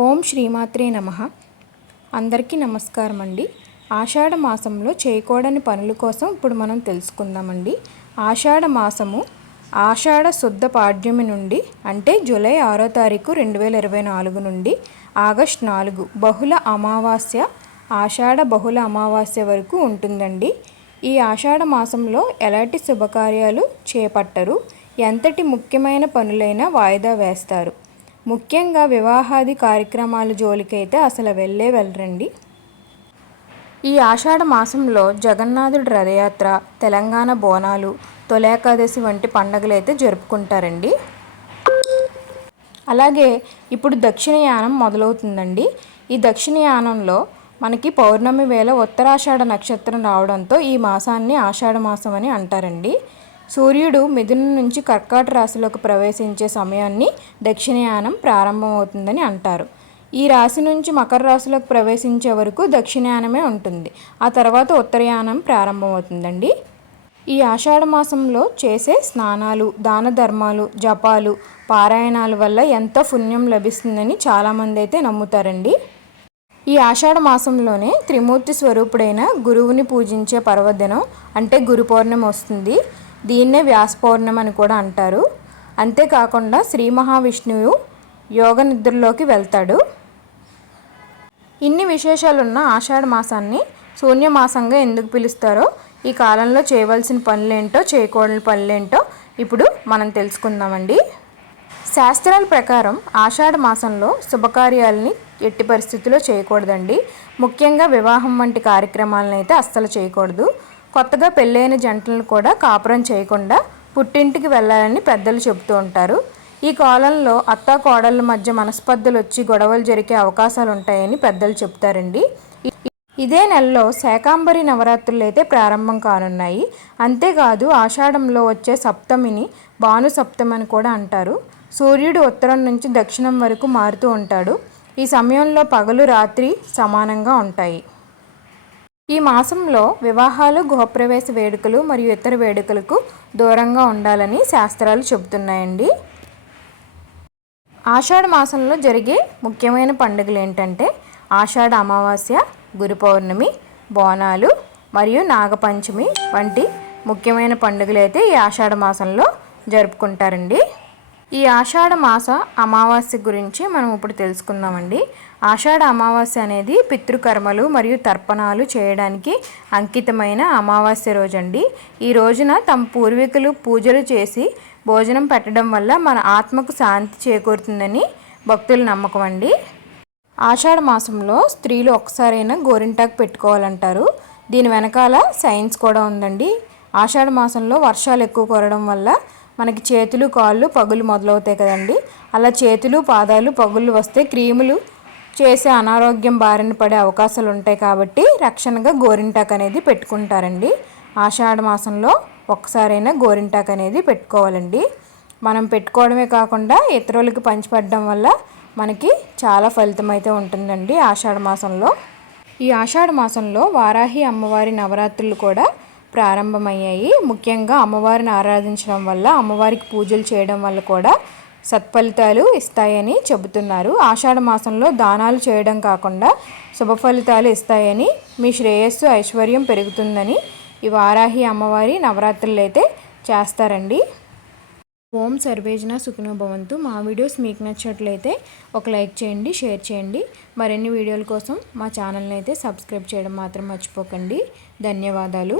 ఓం శ్రీమాత్రే నమః. అందరికీ నమస్కారం అండి. ఆషాఢ మాసంలో చేయకూడని పనుల కోసం ఇప్పుడు మనం తెలుసుకుందామండి. ఆషాఢ మాసము ఆషాఢ శుద్ధ పాడ్యమి నుండి అంటే జూలై 6వ తారీఖు 2024 నుండి ఆగస్టు 4 బహుళ అమావాస్య ఆషాఢ బహుళ అమావాస్య వరకు ఉంటుందండి. ఈ ఆషాఢ మాసంలో ఎలాంటి శుభకార్యాలు చేపట్టరు, ఎంతటి ముఖ్యమైన పనులైనా వాయిదా వేస్తారు. ముఖ్యంగా వివాహాది కార్యక్రమాల జోలికైతే అసలు వెళ్ళరండి. ఈ ఆషాఢ మాసంలో జగన్నాథుడి రథయాత్ర, తెలంగాణ బోనాలు, తొలేకాదశి వంటి పండుగలు అయితే జరుపుకుంటారండి. అలాగే ఇప్పుడు దక్షిణయానం మొదలవుతుందండి. ఈ దక్షిణయానంలో మనకి పౌర్ణమి వేళ ఉత్తరాషాఢ నక్షత్రం రావడంతో ఈ మాసాన్ని ఆషాఢ మాసం అని అంటారండి. సూర్యుడు మిథునం నుంచి కర్కాట రాశిలోకి ప్రవేశించే సమయాన్ని దక్షిణయానం ప్రారంభమవుతుందని అంటారు. ఈ రాశి నుంచి మకర రాశిలోకి ప్రవేశించే వరకు దక్షిణయానమే ఉంటుంది. ఆ తర్వాత ఉత్తరయానం ప్రారంభమవుతుందండి. ఈ ఆషాఢ మాసంలో చేసే స్నానాలు, దాన ధర్మాలు, జపాలు, పారాయణాల వల్ల ఎంతో పుణ్యం లభిస్తుందని చాలామంది అయితే నమ్ముతారండి. ఈ ఆషాఢ మాసంలోనే త్రిమూర్తి స్వరూపుడైన గురువుని పూజించే పర్వదినం అంటే గురు పౌర్ణమి వస్తుంది. దీన్నే వ్యాస పౌర్ణమి అని కూడా అంటారు. అంతేకాకుండా శ్రీ మహావిష్ణువు యోగ నిద్రలోకి వెళ్తాడు. ఇన్ని విశేషాలున్న ఆషాఢ మాసాన్ని శూన్యమాసంగా ఎందుకు పిలుస్తారో, ఈ కాలంలో చేయవలసిన పనులేంటో, చేయకూడని పనులేంటో ఇప్పుడు మనం తెలుసుకుందామండి. శాస్త్రాల ప్రకారం ఆషాఢ మాసంలో శుభకార్యాలని ఎట్టి పరిస్థితుల్లో చేయకూడదండి. ముఖ్యంగా వివాహం వంటి కార్యక్రమాలను అయితే అస్సలు చేయకూడదు. కొత్తగా పెళ్ళైన జంటలను కూడా కాపురం చేయకుండా పుట్టింటికి వెళ్ళాలని పెద్దలు చెబుతూ ఉంటారు. ఈ కాలంలో అత్తా కోడళ్ళ మధ్య మనస్పర్ధలు వచ్చి గొడవలు జరిగే అవకాశాలు ఉంటాయని పెద్దలు చెప్తారండి. ఇదే నెలలో శాకాంబరి నవరాత్రులు అయితే ప్రారంభం కానున్నాయి. అంతేకాదు ఆషాఢంలో వచ్చే సప్తమిని భాను సప్తమి అని కూడా అంటారు. సూర్యుడు ఉత్తరం నుంచి దక్షిణం వరకు మారుతూ ఉంటాడు. ఈ సమయంలో పగలు రాత్రి సమానంగా ఉంటాయి. ఈ మాసంలో వివాహాలు, గృహప్రవేశ వేడుకలు మరియు ఇతర వేడుకలకు దూరంగా ఉండాలని శాస్త్రాలు చెబుతున్నాయండి. ఆషాఢ మాసంలో జరిగే ముఖ్యమైన పండుగలు ఏంటంటే ఆషాఢ అమావాస్య, గురు పౌర్ణమి, బోనాలు మరియు నాగపంచమి వంటి ముఖ్యమైన పండుగలు అయితే ఈ ఆషాఢ మాసంలో జరుపుకుంటారండి. ఈ ఆషాఢ మాస అమావాస్య గురించి మనం ఇప్పుడు తెలుసుకుందామండి. ఆషాఢ అమావాస్య అనేది పితృకర్మలు మరియు తర్పణాలు చేయడానికి అంకితమైన అమావాస్య రోజండి. ఈ రోజున తమ పూర్వీకులు పూజలు చేసి భోజనం పెట్టడం వల్ల మన ఆత్మకు శాంతి చేకూరుతుందని భక్తుల నమ్మకం అండి. ఆషాఢ మాసంలో స్త్రీలు ఒక్కసారైనా గోరింటాకు పెట్టుకోవాలంటారు. దీని వెనకాల సైన్స్ కూడా ఉందండి. ఆషాఢ మాసంలో వర్షాలు ఎక్కువ కురవడం వల్ల మనకి చేతులు, కాళ్ళు పగులు మొదలవుతాయి కదండి. అలా చేతులు, పాదాలు పగుళ్ళు వస్తే క్రీములు చేసే అనారోగ్యం బారిన పడే అవకాశాలు ఉంటాయి. కాబట్టి రక్షణగా గోరింటాకు అనేది పెట్టుకుంటారండి. ఆషాఢ మాసంలో ఒక్కసారైనా గోరింటాకు అనేది పెట్టుకోవాలండి. మనం పెట్టుకోవడమే కాకుండా ఇతరులకు పంచిపెట్టడం వల్ల మనకి చాలా ఫలితం అయితే ఉంటుందండి ఆషాఢ మాసంలో. ఈ ఆషాఢ మాసంలో వారాహి అమ్మవారి నవరాత్రులు కూడా ప్రారంభమయ్యాయి. ముఖ్యంగా అమ్మవారిని ఆరాధించడం వల్ల, అమ్మవారికి పూజలు చేయడం వల్ల కూడా సత్ఫలితాలు ఇస్తాయని చెబుతున్నారు. ఆషాఢ మాసంలో దానాలు చేయడం కాకుండా శుభ ఫలితాలు ఇస్తాయని, మీ శ్రేయస్సు ఐశ్వర్యం పెరుగుతుందని ఈ వారాహి అమ్మవారి నవరాత్రులు అయితే చేస్తారండి. ఓం సర్వేజన సుఖినో భవంతు. మా వీడియోస్ మీకు నచ్చినట్లయితే ఒక లైక్ చేయండి, షేర్ చేయండి. మరిన్ని వీడియోల కోసం మా ఛానల్ని అయితే సబ్స్క్రైబ్ చేయడం మాత్రం మర్చిపోకండి. ధన్యవాదాలు.